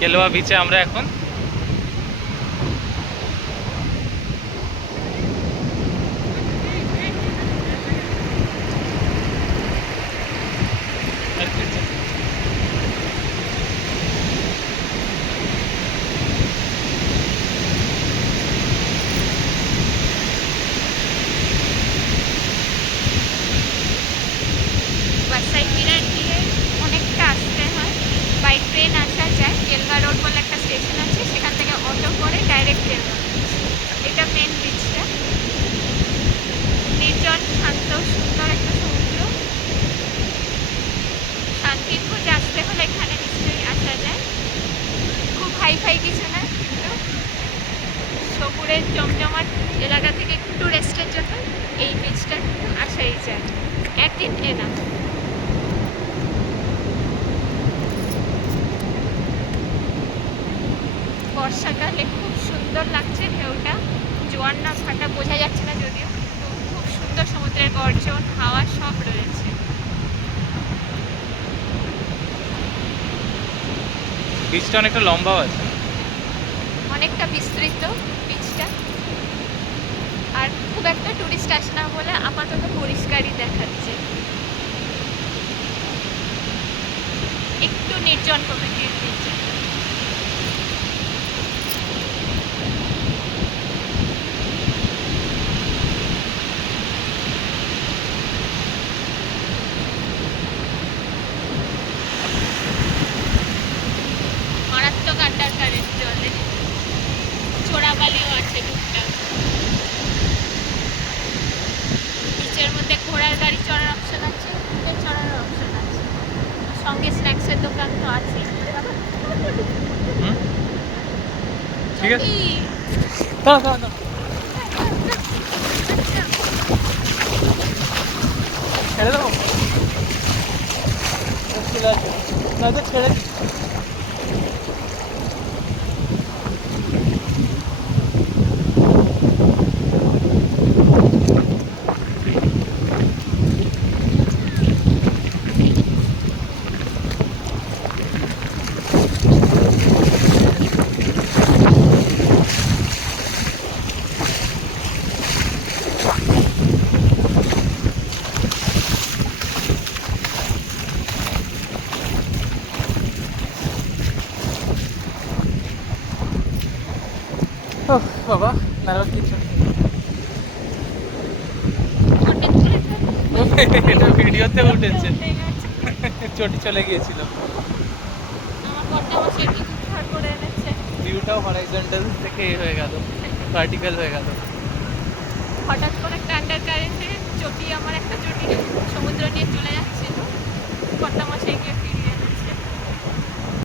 কেলোয়া বিচে আমরা এখন। বাসাই মিরার দিয়ে অনেকটা আসতে হয়, বাই ট্রেন আসা যায়। কেলভা রোড বলে একটা স্টেশন আছে, সেখান থেকে অটো করে ডাইরেক্ট কেলভা। এটা মেন বিচটা, নির্জন শান্ত সুন্দর একটা সমুদ্র। শান্তির খোঁজে আসতে হলে এখানে নিশ্চয়ই আসা যায়। খুব হাইফাই কিছু না, কিন্তু সবুরের জমজমাট এলাকা থেকে একটু রেস্টের জন্য এই বিচটা কিন্তু আসাই যায়। একদিন এনা। বর্ষাকালে খুব সুন্দর লাগছে ঢেউটা, জোয়ার না ভাটা বোঝা যাচ্ছে না যদিও, কিন্তু খুব সুন্দর সমুদ্রের গর্জন, হাওয়া সব রয়েছে। বিচটা অনেকটা লম্বাও আছে, অনেকটা বিস্তৃত বিচটা, আর খুব একটা টুরিস্ট আসে না বলে আপাতত পরিষ্কারই দেখাচ্ছে। একটু নির্জন প্রকৃতির বিচ। মারাত্মক আন্ডার কারেন্ট জলে, চোরাবালিও আছে টুকটাক। বিচের মধ্যে ঘোড়ার গাড়ি চড়ার অপশন আছে, উঠে চড়ার অপশন আছে, সঙ্গে স্ন্যাক্সের দোকান তো আছে। ঠিক আছে। দাঁড়া দাঁড়া দাঁড়া, ছেড়ে দেবো, চলে আসবে, নয়তো ছেড়ে দিই। বাবা নারাজ কিছু এটা ভিডিওতে উঠেছে, চটি চলে গিয়েছিল। ভিউটাও হরাইজন্টাল থেকে হয়ে গেল, ভার্টিক্যাল হয়ে গেল।